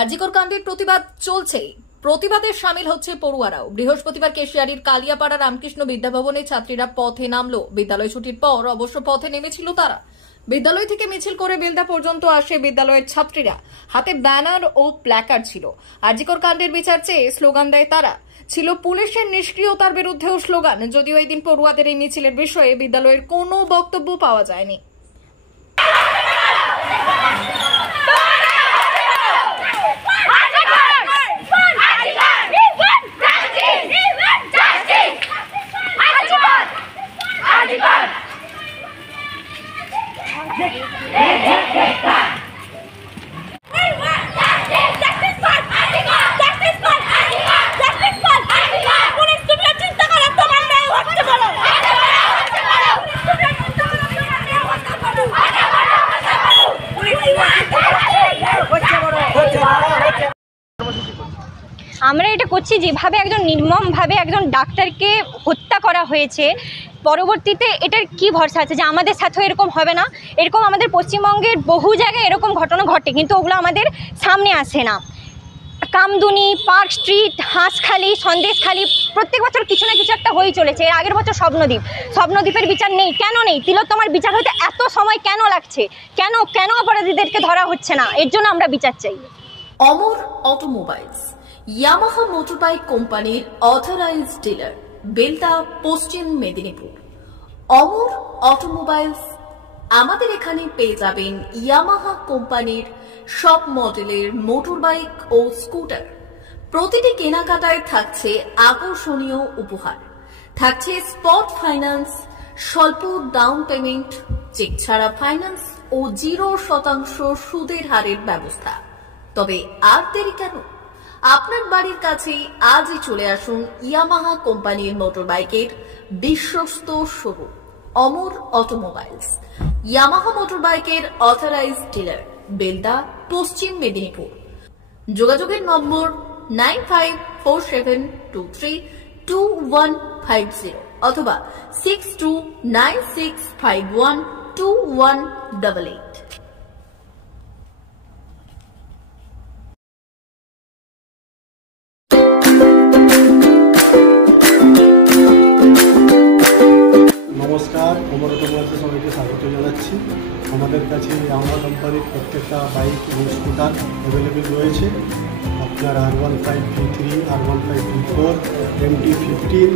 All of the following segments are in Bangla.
আজিকর কাণ্ডের প্রতিবাদ চলছে। প্রতিবাদে শামিল হচ্ছে পড়ুয়ারাও। বৃহস্পতিবার কেশিয়ারির কালিয়াপাড়া রামকৃষ্ণ বিদ্যাভবনে ছাত্রীরা পথে নামলো। বিদ্যালয় ছুটির পর অবশ্য পথে নেমেছিল তারা। বিদ্যালয় থেকে মিছিল করে বেলদা পর্যন্ত আসে বিদ্যালয়ের ছাত্রীরা। হাতে ব্যানার ও প্ল্যাকার্ড ছিল। আজিকর কাণ্ডের বিচার চেয়ে স্লোগান দেয় তারা। ছিল পুলিশের নিষ্ক্রিয়তার বিরুদ্ধেও স্লোগান। যদিও এই দিন পড়ুয়াদের এই মিছিলের বিষয়ে বিদ্যালয়ের কোনো বক্তব্য পাওয়া যায়নি। আমরা এটা করছি যেভাবে একজন নির্মমভাবে একজন ডাক্তারকে হত্যা করা হয়েছে, পরবর্তীতে এটার কি ভরসা আছে যে আমাদের সাথেও এরকম হবে না? এরকম আমাদের পশ্চিমবঙ্গের বহু জায়গায় এরকম ঘটনা ঘটে, কিন্তু ওগুলো আমাদের সামনে আসে না। কামদুনি, পার্ক স্ট্রিট, হাঁসখালি, সন্দেশখালি প্রত্যেক বছর কিছু না কিছু একটা হয়েই চলেছে। এর আগের বছর স্বপ্নদ্বীপের বিচার নেই। কেন নেই? তিলোত্তমার বিচার হতে এত সময় কেন লাগছে? কেন অপরাধীদেরকে ধরা হচ্ছে না? এর জন্য আমরা বিচার চাই। অমর অটোমোবাইলস ইয়ামাহা মোটরবাইক কোম্পানির অথরাইজড ডিলার, বেলদা, পশ্চিম মেদিনীপুর। অমর অটোমোবাইলস, আমাদের এখানে পেয়ে যাবেন ইয়ামাহা কোম্পানির সব মডেলের মোটরবাইক ও স্কুটার। প্রতিটি কেনাকাটায় থাকছে আকর্ষণীয় উপহার, থাকছে স্পট ফাইন্যান্স, স্বল্প ডাউন পেমেন্ট, চেক ছাড়া ফাইন্যান্স ও 0% সুদের হারের ব্যবস্থা। তবে আর দেরি কেন? আপনার বাড়ির কাছেই আজই চলে আসুন ইয়ামাহা কোম্পানির মোটরবাইকের বিশ্বস্ত শোরুম অমর অটোমোবাইলস, ইয়ামাহা মোটরবাইকের অথরাইজড ডিলার, বেলদা, পশ্চিম মেদিনীপুর। যোগাযোগের নম্বর 9547232150 অথবা 6296512188। নমস্কার, অমর অটোমোবাইলসে সবাইকে স্বাগত জানাচ্ছি। আমাদের কাছে ইয়ামাহা কোম্পানির প্রত্যেকটা বাইক এবং স্কুটার অ্যাভেলেবেল রয়েছে। আপনার R15V3, R15V4, MT15,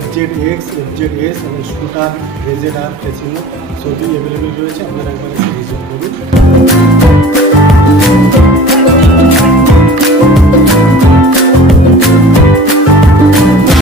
FZX, FZS এবং স্কুটার RZR, ফেসিনো সবই অ্যাভেলেবেল রয়েছে। আপনারা একবার ভিজিট করুন।